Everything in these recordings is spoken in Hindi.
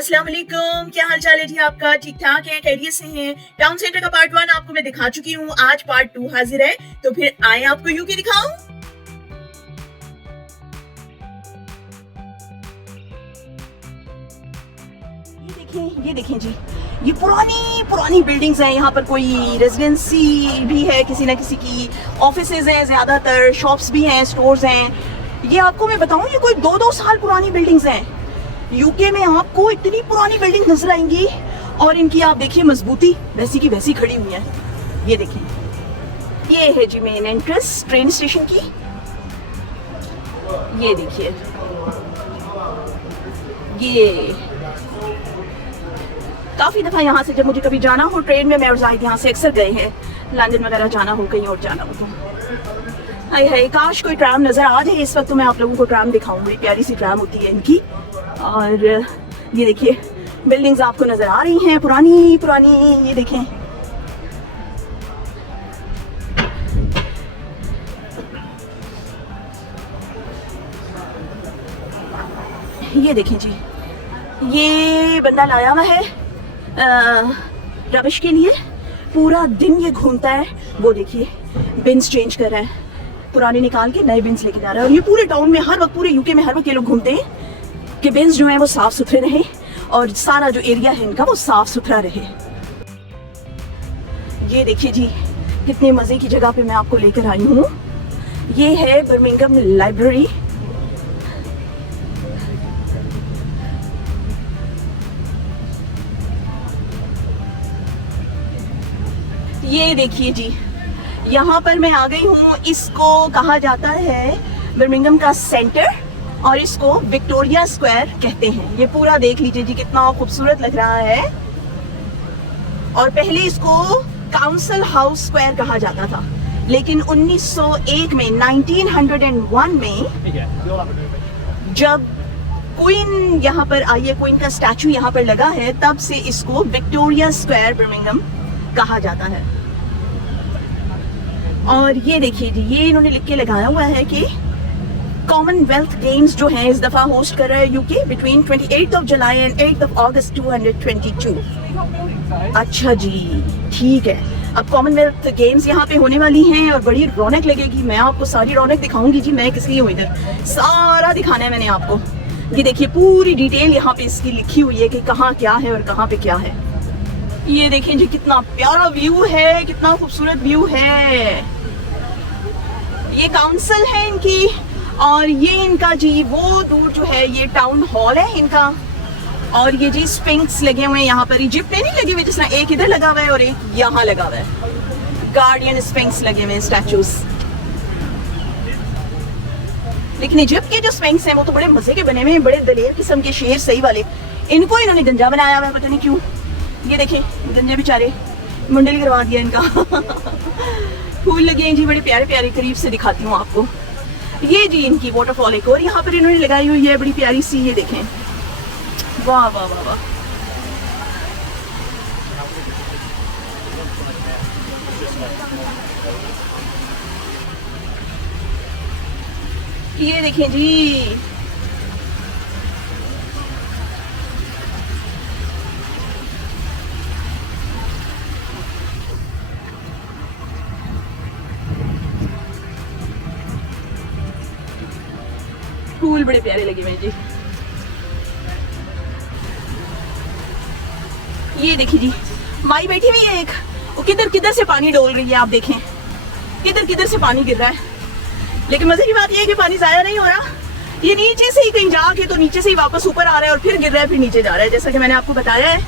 अस्सलाम वालेकुम, क्या हाल चाल है जी आपका? ठीक ठाक है, खैरियत से हैं? टाउन सेंटर का पार्ट 1 आपको मैं दिखा चुकी हूँ, आज पार्ट 2 हाजिर है। तो फिर आए आपको यूके दिखाऊं। ये देखें जी, ये पुरानी पुरानी बिल्डिंग्स हैं। यहाँ पर कोई रेजिडेंसी भी है किसी ना किसी की, ऑफिसेज हैं, ज्यादातर शॉप्स भी हैं, स्टोर्स हैं। ये आपको मैं बताऊं, ये कोई 2-2 साल पुरानी बिल्डिंग्स हैं। यूके में आपको इतनी पुरानी बिल्डिंग नजर आएंगी और इनकी आप देखिए मजबूती वैसी की वैसी खड़ी हुई है। ये देखिए, ये है जी मेन एंट्रेंस ट्रेन स्टेशन की। ये देखिए, ये काफी दफा यहाँ से जब मुझे कभी जाना हो ट्रेन में, मैं और जाहिद यहाँ से अक्सर गए हैं, लंदन वगैरह जाना हो, कहीं और जाना हो तो हाय हाय काश कोई ट्राम नजर आ जाए इस वक्त तो मैं आप लोगों को ट्राम दिखाऊं। बड़ी प्यारी सी ट्राम होती है इनकी। और ये देखिए, बिल्डिंग्स आपको नजर आ रही हैं पुरानी पुरानी। ये देखें, ये देखें जी, ये बंदा लाया हुआ है रबिश के लिए। पूरा दिन ये घूमता है, वो देखिए बिन्स चेंज कर रहा है, पुराने निकाल के नए बिन्स लेके जा रहा है। और ये पूरे टाउन में हर वक्त, पूरे यूके में हर वक्त ये लोग घूमते हैं कि बिन्स जो है वो साफ सुथरे रहे और सारा जो एरिया है इनका वो साफ सुथरा रहे। ये देखिए जी, कितने मजे की जगह पे मैं आपको लेकर आई हूँ। ये है बर्मिंघम लाइब्रेरी। ये देखिए जी, यहाँ पर मैं आ गई हूँ। इसको कहा जाता है बर्मिंघम का सेंटर और इसको विक्टोरिया स्क्वायर कहते हैं। ये पूरा देख लीजिए जी, कितना खूबसूरत लग रहा है। और पहले इसको काउंसिल हाउस स्क्वायर कहा जाता था, लेकिन 1901 में 1901 में जब क्वीन यहाँ पर आई है, क्वीन का स्टैचू यहाँ पर लगा है, तब से इसको विक्टोरिया स्क्वायर बर्मिंघम कहा जाता है। और ये देखिए जी, ये इन्होंने लिख के लगाया हुआ है कि कॉमनवेल्थ गेम्स जो हैं इस दफा होस्ट कर रहा है यूके बिटवीन 28 जुलाई एंड 8 अगस्त 2022। अच्छा जी, ठीक है। अब कॉमनवेल्थ गेम्स यहाँ पे होने वाली हैं और बड़ी रौनक लगेगी। मैं आपको सारी रौनक दिखाऊंगी जी, मैं किस लिए हूँ इधर, सारा दिखाना है मैंने आपको। ये देखिए, पूरी डिटेल यहाँ पे इसकी लिखी हुई है कि कहाँ क्या है और कहाँ पे क्या है। ये देखें जी, कितना प्यारा व्यू है, कितना खूबसूरत व्यू है। ये काउंसिल है इनकी और ये इनका जी वो दूर जो है ये टाउन हॉल है इनका। और ये जी स्फिंक्स लगे हुए हैं यहाँ पर। इजिप्ट में नहीं लगे हुए, जिसमें एक इधर लगा हुआ है और एक यहाँ लगा हुआ है। गार्डियन स्फिंक्स लगे हुए हैं, स्टैचूज। लेकिन इजिप्ट के जो स्फिंक्स हैं वो तो बड़े मजे के बने हुए हैं, बड़े दलेर किस्म के, शेर सही वाले। इनको इन्होंने गंजा बनाया हुआ है, पता नहीं क्यों। ये देखें, गंजे बेचारे, मुंडली करवा दिया इनका। फूल लगे हैं जी, बड़े प्यारे प्यारे, करीब से दिखाती हूँ आपको। ये जी इनकी वाटरफॉल एक और यहाँ पर इन्होंने लगाई हुई है, बड़ी प्यारी सी। ये देखें, वाह वाह वाह वाह। ये देखें जी, फूल बड़े प्यारे लगे हुए जी। ये देखिए जी, माई बैठी हुई है एक, वो किधर किधर से पानी डोल रही है, आप देखें किधर किधर से पानी गिर रहा है। लेकिन मजे की बात ये है कि पानी जाया नहीं हो रहा, ये नीचे से ही कहीं जाके तो नीचे से ही वापस ऊपर आ रहा है और फिर गिर रहा है, फिर नीचे जा रहा है। जैसा कि मैंने आपको बताया है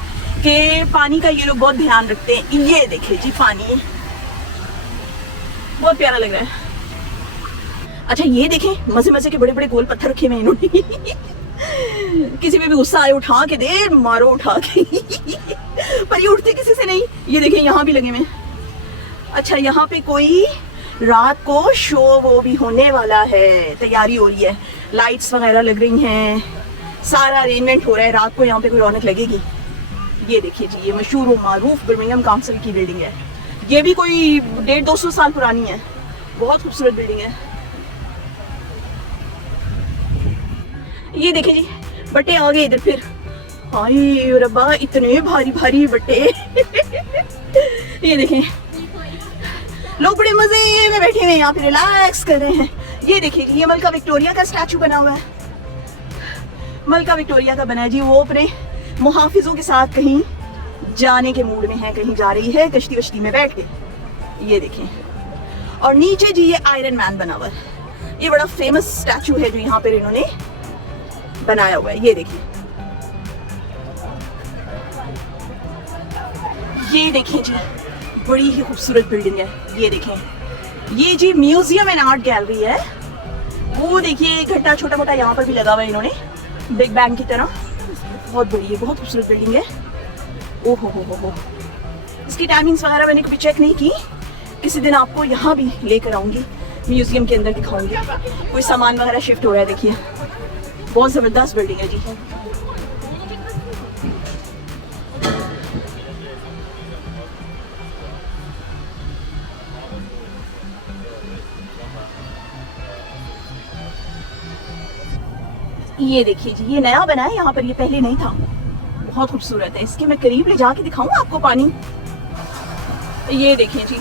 कि पानी का ये लोग बहुत ध्यान रखते हैं। ये देखिए जी, पानी बहुत प्यारा लग रहा है। अच्छा ये देखें, मजे मजे के बड़े बड़े गोल पत्थर रखे हुए इन्होंने। किसी पे भी गुस्सा आए उठा के दे, मारो उठा के। पर ये उठते किसी से नहीं। ये देखें, यहाँ भी लगे हुए। अच्छा, यहाँ पे कोई रात को शो वो भी होने वाला है, तैयारी हो रही है, लाइट्स वगैरह लग रही हैं, सारा अरेंजमेंट हो रहा है। रात को यहाँ पे कोई रौनक लगेगी। ये देखिए जी, ये मशहूर और मारूफ बर्मिंघम काउंसिल की बिल्डिंग है। ये भी कोई 150-200 साल पुरानी है, बहुत खूबसूरत बिल्डिंग है। ये देखिए जी, बटे आ गए इधर फिर। हाय रब्बा, इतने भारी भारी बट्टे। ये देखें, लोग बड़े मजे में बैठे हुए यहाँ पे रिलैक्स कर रहे हैं। ये देखिए, ये मलका विक्टोरिया का स्टैचू बना हुआ है, मलका विक्टोरिया का बना है जी। वो अपने मुहाफिजों के साथ कहीं जाने के मूड में है, कहीं जा रही है कश्ती वश्ती में बैठ के। ये देखें, और नीचे जी ये आयरन मैन बना हुआ है। ये बड़ा फेमस स्टैचू है जो यहाँ पर इन्होंने बनाया हुआ है। ये देखिए, ये देखें जी, बड़ी ही खूबसूरत बिल्डिंग है। ये देखें, ये जी म्यूजियम एंड आर्ट गैलरी है। वो देखिए, एक घंटा छोटा मोटा यहाँ पर भी लगा हुआ है इन्होंने, बिग बैंग की तरह। बहुत बड़ी है, बहुत खूबसूरत बिल्डिंग है। ओहो हो। इसकी टाइमिंग्स वगैरह मैंने कभी चेक नहीं की। किसी दिन आपको यहाँ भी लेकर आऊंगी, म्यूजियम के अंदर दिखाऊंगी। कोई सामान वगैरह शिफ्ट हो रहा है, देखिए बहुत जबरदस्त बिल्डिंग है जी। ये देखिए जी, ये नया बना है यहाँ पर, ये पहले नहीं था। बहुत खूबसूरत है। इसके मैं करीब ले जाके दिखाऊं आपको पानी। ये देखें जी,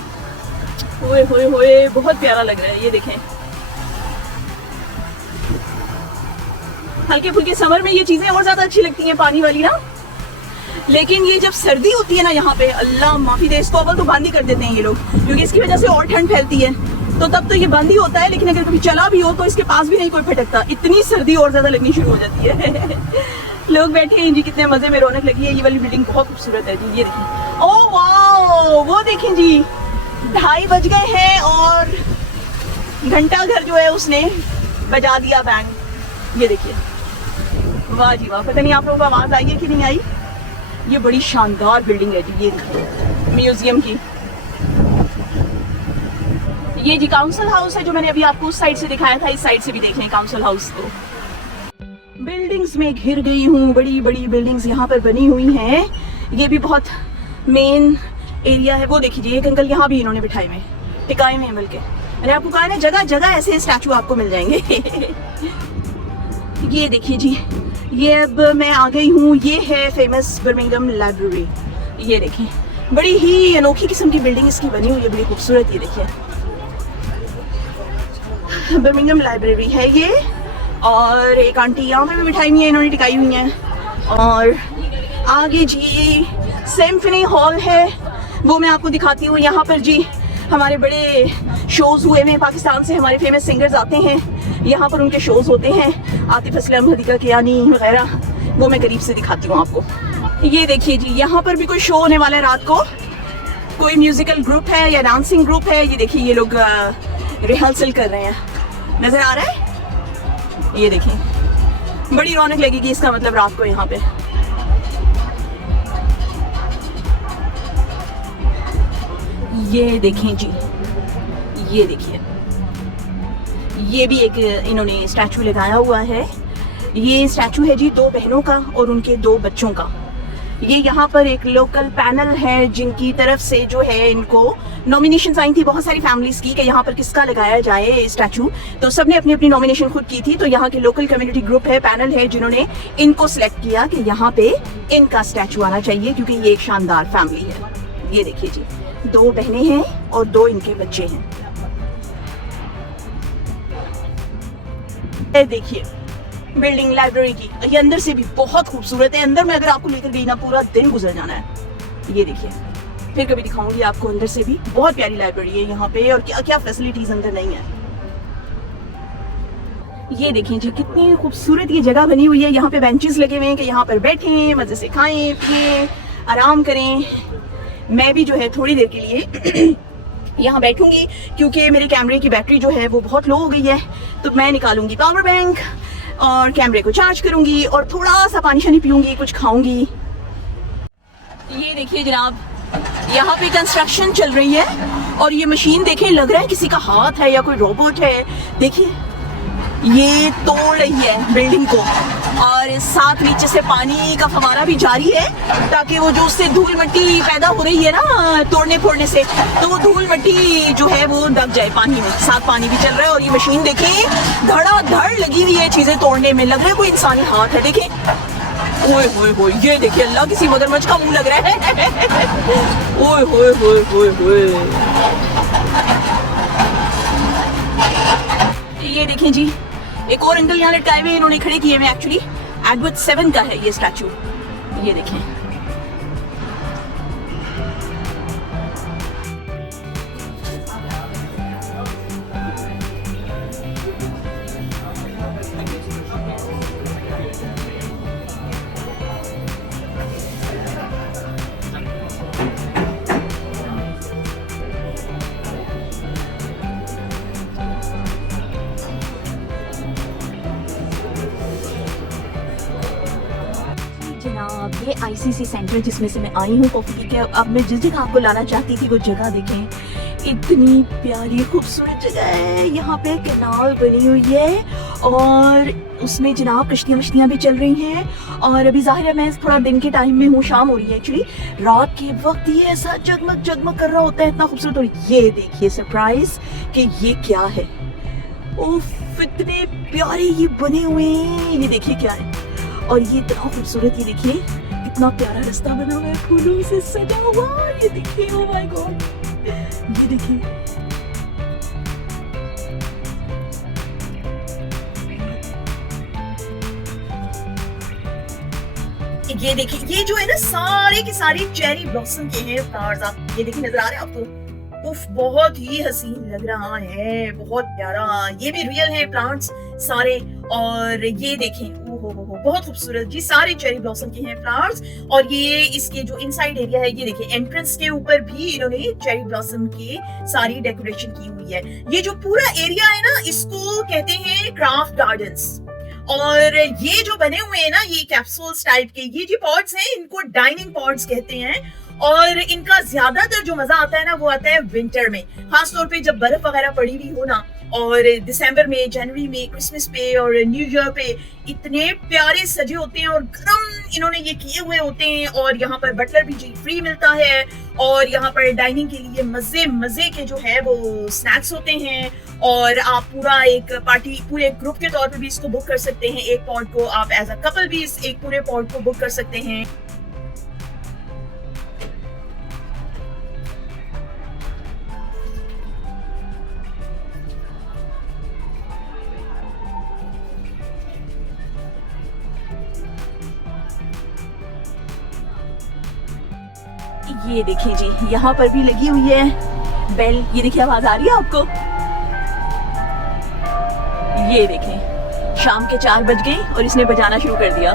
ओए होए होए, बहुत प्यारा लग रहा है। ये देखें, हल्के फुल्के समर में ये चीजें और ज्यादा अच्छी लगती हैं, पानी वाली ना। लेकिन ये जब सर्दी होती है ना यहाँ पे, अल्लाह माफी दे, इसको अव्वल तो बंद ही कर देते हैं ये लोग, क्योंकि इसकी वजह से और ठंड फैलती है, तो तब तो ये बंद ही होता है। लेकिन अगर कभी चला भी हो तो इसके पास भी नहीं कोई फटकता, इतनी सर्दी और ज्यादा लगनी शुरू हो जाती है। लोग बैठे हैं जी, कितने मजे में, रौनक लगी है। ये वाली बिल्डिंग बहुत खूबसूरत है जी। ये देखिए, ओह वाओ, वो देखें जी, 2:30 बज गए हैं और घंटा घर जो है उसने बजा दिया बैंग। ये देखिए, वाह जी वाह। पता नहीं आप लोगों को आवाज आई है कि नहीं आई। ये बड़ी शानदार बिल्डिंग है जी, ये देखिए, म्यूजियम की। ये जी काउंसिल हाउस है जो मैंने अभी आपको उस साइड से दिखाया था, इस साइड से भी देख लें काउंसिल हाउस को। बिल्डिंग्स में घिर गई हूँ, बड़ी बड़ी बिल्डिंग्स यहाँ पर बनी हुई हैं। ये भी बहुत मेन एरिया है। वो देखिए, एक अंकल यहाँ भी इन्होंने बिठाए हुए, टिकाए हुए हैं बल्कि। मैंने आपको कहा ना, जगह जगह ऐसे स्टैचू आपको मिल जाएंगे। ये देखिए जी, ये अब मैं आ गई हूँ, ये है फेमस बर्मिंघम लाइब्रेरी। ये देखें, बड़ी ही अनोखी किस्म की बिल्डिंग इसकी बनी हुई है, बड़ी खूबसूरत। ये देखिए, बर्मिंघम लाइब्रेरी है ये। और एक आंटी यहाँ पे भी बिठाई हुई है, इन्होंने टिकाई हुई हैं। और आगे जी सिम्फनी हॉल है, वो मैं आपको दिखाती हूँ। यहाँ पर जी हमारे बड़े शोज हुए हैं, पाकिस्तान से हमारे फेमस सिंगर्स आते हैं, यहाँ पर उनके शोज होते हैं, आतिफ असलम, हदीका कियानी वगैरह। वो मैं करीब से दिखाती हूँ आपको। ये देखिए जी, यहाँ पर भी कोई शो होने वाला है रात को, कोई म्यूजिकल ग्रुप है या डांसिंग ग्रुप है। ये देखिए, ये लोग रिहर्सल कर रहे हैं, नजर आ रहा है। ये देखिए, बड़ी रौनक लगेगी इसका मतलब रात को यहाँ पे। ये देखें जी, ये देखिए, ये भी एक इन्होंने स्टैचू लगाया हुआ है। ये स्टैचू है जी 2 बहनों का और उनके 2 बच्चों का। ये यहाँ पर एक लोकल पैनल है जिनकी तरफ से जो है इनको नॉमिनेशंस आई थी बहुत सारी फैमिलीज की कि यहाँ पर किसका लगाया जाए स्टैचू। तो सबने अपनी अपनी नॉमिनेशन खुद की थी। तो यहाँ के लोकल कम्युनिटी ग्रुप है, पैनल है, जिन्होंने इनको सिलेक्ट किया कि यहाँ पे इनका स्टैचू आना चाहिए, क्योंकि ये एक शानदार फैमिली है। ये देखिए जी, 2 बहनें हैं और 2 इनके बच्चे हैं। देखिए बिल्डिंग लाइब्रेरी की, ये अंदर से भी बहुत खूबसूरत है। अंदर में अगर आपको लेकर गई ना, पूरा दिन गुजर जाना है। ये देखिए, फिर कभी दिखाऊंगी आपको। अंदर से भी बहुत प्यारी लाइब्रेरी है यहाँ पे, और क्या क्या फैसिलिटीज अंदर नहीं है। ये देखिए जी, कितनी खूबसूरत ये जगह बनी हुई है। यहाँ पे बेंचेस लगे हुए हैं कि यहाँ पर बैठें, मजे से खाएं पिए, आराम करें। मैं भी जो है थोड़ी देर के लिए यहाँ बैठूंगी, क्योंकि मेरे कैमरे की बैटरी जो है वो बहुत लो हो गई है। तो मैं निकालूंगी पावर बैंक और कैमरे को चार्ज करूंगी और थोड़ा सा पानी शानी पीऊंगी, कुछ खाऊंगी। ये देखिए जनाब, यहाँ पे कंस्ट्रक्शन चल रही है और ये मशीन देखें, लग रहा है किसी का हाथ है या कोई रोबोट है। देखिए, ये तोड़ रही है बिल्डिंग को, और साथ नीचे से पानी का फवारा भी जारी है, ताकि वो जो उससे धूल मिट्टी पैदा हो रही है ना तोड़ने फोड़ने से, तो वो धूल मिट्टी जो है वो दब जाए पानी में। साथ पानी भी चल रहा है और ये मशीन देखें धड़ाधड़ लगी हुई है चीजें तोड़ने में। लग रहा है कोई इंसानी हाथ है। देखें, ओए होए होए, ये देखिए अल्लाह, किसी मगरमच्छ का मुंह लग रहा है। ओए होए होए होए होए। ये देखें जी, एक और अंकल यहाँ लटकाए हुए इन्होंने खड़े किए हुए। एक्चुअली एडवर्ड 7 का है ये स्टैचू। ये देखें, जनाब ये आईसीसी सेंटर जिसमें से मैं आई हूँ कॉफी पी के। अब मैं जिस जगह आपको लाना चाहती थी वो जगह देखें, इतनी प्यारी खूबसूरत जगह है। यहाँ पे कैनाल बनी हुई है और उसमें जनाब कश्तियाँ भी चल रही हैं। और अभी जाहिर है मैं थोड़ा दिन के टाइम में हूँ, शाम हो रही है एक्चुअली। रात के वक्त ये ऐसा जगमग जगमग कर रहा होता है, इतना खूबसूरत। और ये देखिए सरप्राइज कि ये क्या है। उफ, इतने प्यारे ये बने हुए हैं। ये देखिए क्या है, और ये इतना खूबसूरत। ये देखिए कितना प्यारा रास्ता बना हुआ है, फूलों से सजा हुआ। ये देखिए, ओह माय गॉड, ये देखिए। ये देखिए, ये जो है ना सारे के सारे चेरी ब्लॉसम के हैं फ्लावर्स। आप ये देखिए, नजर आ रहे हैं आपको? उफ, बहुत ही हसीन लग रहा है, बहुत प्यारा। ये भी रियल है प्लांट्स सारे। और ये देखें, ओहो बहुत खूबसूरत जी, सारे चेरी ब्लॉसम के हैं फ्लावर्स। और ये इसके जो इनसाइड एरिया है, ये देखिए एंट्रेंस के ऊपर भी इन्होंने चेरी ब्लॉसम की सारी डेकोरेशन की हुई है। ये जो पूरा एरिया है ना, इसको कहते हैं क्राफ्ट गार्डन्स। और ये जो बने हुए हैं ना, ये कैप्सूल्स टाइप के, ये जो पॉट्स हैं इनको डाइनिंग पॉट्स कहते हैं। और इनका ज्यादातर जो मजा आता है ना, वो आता है विंटर में, खासतौर पे जब बर्फ वगैरह पड़ी हुई हो ना। और दिसंबर में, जनवरी में, क्रिसमस पे और न्यू ईयर पे इतने प्यारे सजे होते हैं और गर्म इन्होंने ये किए हुए होते हैं। और यहाँ पर बटलर भी जी फ्री मिलता है। और यहाँ पर डाइनिंग के लिए मजे मजे के जो है वो स्नैक्स होते हैं। और आप पूरा एक पार्टी, पूरे ग्रुप के तौर पे भी इसको बुक कर सकते हैं। एक पॉट को आप एज अ कपल भी इस एक पूरे पॉट को बुक कर सकते हैं। ये देखिए जी, यहाँ पर भी लगी हुई है बेल। ये देखिए, आवाज आ रही है आपको? ये देखें, शाम के 4 बज गए और इसने बजाना शुरू कर दिया।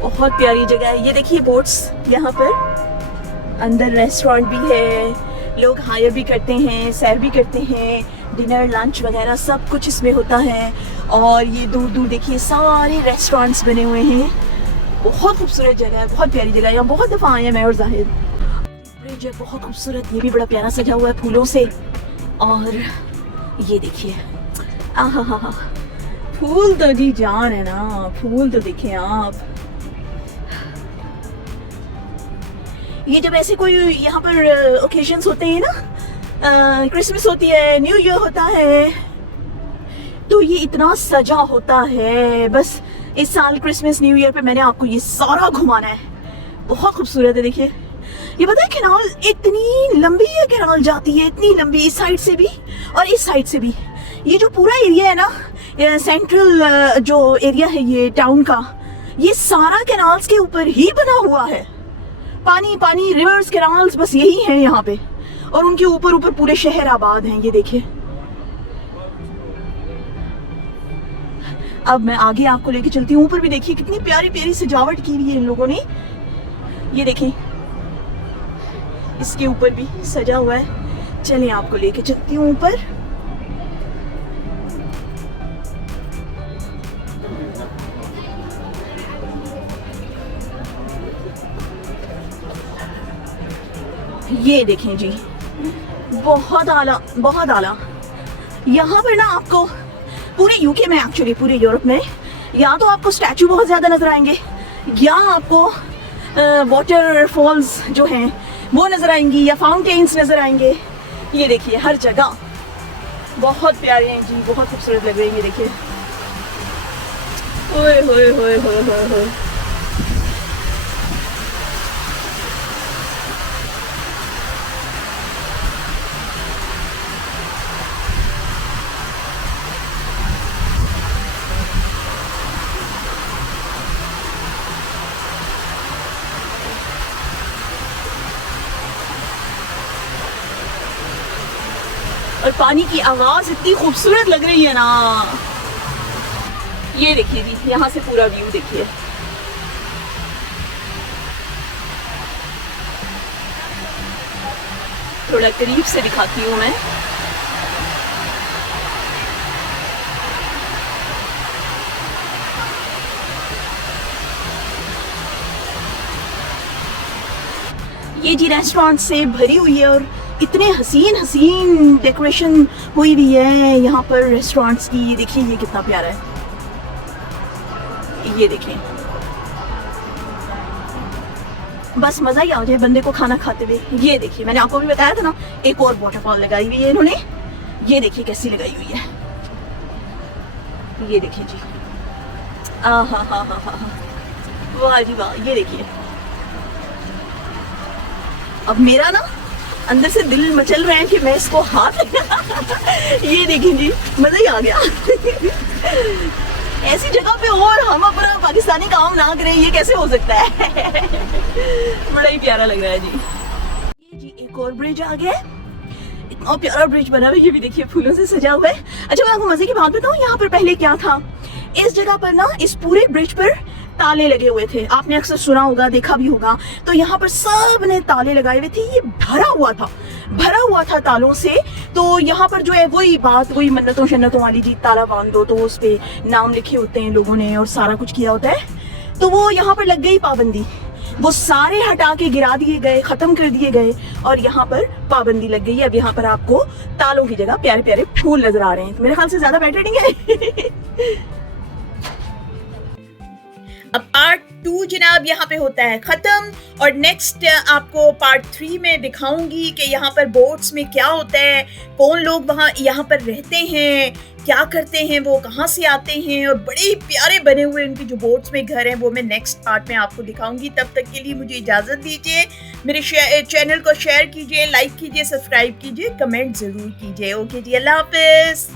बहुत प्यारी जगह है। ये देखिए बोट्स, यहाँ पर अंदर रेस्टोरेंट भी है, लोग हायर भी करते हैं, सैर भी करते हैं, डिनर लंच वगैरह सब कुछ इसमें होता है। और ये दूर दूर देखिए सारे रेस्टोरेंट्स बने हुए हैं। बहुत खूबसूरत जगह है, बहुत प्यारी जगह है। यहाँ बहुत दफ़ा आए हैं मैं और जाहिद। ब्रिज है बहुत खूबसूरत, ये भी बड़ा प्यारा सजा हुआ है फूलों से। और ये देखिए, आहा, फूल तो जी जान है ना, फूल तो देखिए आप। ये जब ऐसे कोई यहाँ पर ओकेजन्स होते हैं ना, क्रिसमस होती है, न्यू ईयर होता है, तो ये इतना सजा होता है। बस इस साल क्रिसमस न्यू ईयर पे मैंने आपको ये सारा घुमाना है। बहुत खूबसूरत है। देखिए, ये पता है कैनाल इतनी लंबी है, कैनाल जाती है इतनी लंबी, इस साइड से भी और इस साइड से भी। ये जो पूरा एरिया है ना, सेंट्रल जो एरिया है ये टाउन का, ये सारा कैनाल्स के ऊपर ही बना हुआ है। पानी पानी, रिवर्स, कैनाल्स, बस यही है यहाँ पे। और उनके ऊपर ऊपर पूरे शहर आबाद हैं। ये देखिए, अब मैं आगे आपको लेके चलती हूँ। ऊपर भी देखिए कितनी प्यारी प्यारी सजावट की हुई है इन लोगों ने। ये देखिए, इसके ऊपर भी सजा हुआ है। चलिए आपको लेके चलती हूँ ऊपर। ये देखें जी, बहुत आला, बहुत आला। यहाँ पर ना आपको पूरे यूके में, एक्चुअली पूरे यूरोप में, या तो आपको स्टैचू बहुत ज्यादा नजर आएंगे, या आपको वाटरफॉल्स जो हैं वो नजर आएंगी, या फाउंटेन्स नजर आएंगे। ये देखिए हर जगह बहुत प्यारे हैं जी, बहुत खूबसूरत लग रहे हैं। ये देखिए ओए होए होए होए होए होए। और पानी की आवाज इतनी खूबसूरत लग रही है ना। ये देखिए जी, यहाँ से पूरा व्यू देखिए। थोड़ा करीब से दिखाती हूँ मैं। ये जी रेस्टोरेंट से भरी हुई है और इतने हसीन हसीन डेकोरेशन हुई हुई है यहाँ पर रेस्टोरेंट्स की। ये देखिए ये कितना प्यारा है, ये देखिए। बस मजा ही आ जाए बंदे को खाना खाते हुए। ये देखिए मैंने आपको भी बताया था ना, एक और वाटरफॉल लगाई हुई है इन्होंने। ये देखिए कैसी लगाई हुई है, ये देखिए जी। आ हा हा हा हा, वाह जी वाह। ये देखिए अब मेरा ना अंदर से दिल मचल रहा है कि मैं इसको हाथ ये देखिए जी, मजा ही आ गया। ऐसी जगह पे और हम अपना पाकिस्तानी काम ना करें, ये कैसे हो सकता है। बड़ा ही प्यारा लग रहा है जी। ये जी एक और ब्रिज आ गया, इतना प्यारा ब्रिज बना हुआ है। ये भी देखिए फूलों से सजा हुआ है। अच्छा मैं आपको मजे की बात बताऊं, यहाँ पर पहले क्या था, इस जगह पर ना इस पूरे ब्रिज पर ताले लगे हुए थे। आपने अक्सर सुना होगा, देखा भी होगा। तो यहाँ पर सब ने ताले लगाए हुए थे, ये भरा हुआ था तालों से। तो यहाँ पर जो है वही बात, वही मन्नतों शन्नतों वाली जी, ताला बांध दो तो उस पे नाम लिखे होते हैं लोगों ने और सारा कुछ किया होता है। तो वो यहाँ पर लग गई पाबंदी, वो सारे हटा के गिरा दिए गए, खत्म कर दिए गए और यहाँ पर पाबंदी लग गई। अब यहाँ पर आपको तालों की जगह प्यारे प्यारे फूल नजर आ रहे हैं। तो मेरे ख्याल से ज्यादा बेटर नहीं है। अब पार्ट 2 जनाब यहाँ पे होता है खत्म और नेक्स्ट आपको पार्ट 3 में दिखाऊंगी कि यहाँ पर बोट्स में क्या होता है, कौन लोग वहाँ यहाँ पर रहते हैं, क्या करते हैं, वो कहाँ से आते हैं और बड़े ही प्यारे बने हुए उनकी जो बोट्स में घर हैं वो मैं नेक्स्ट पार्ट में आपको दिखाऊंगी। तब तक के लिए मुझे इजाज़त दीजिए। मेरे चैनल को शेयर कीजिए, लाइक कीजिए, सब्सक्राइब कीजिए, कमेंट ज़रूर कीजिए। ओके जी, अल्लाह हाफिज़।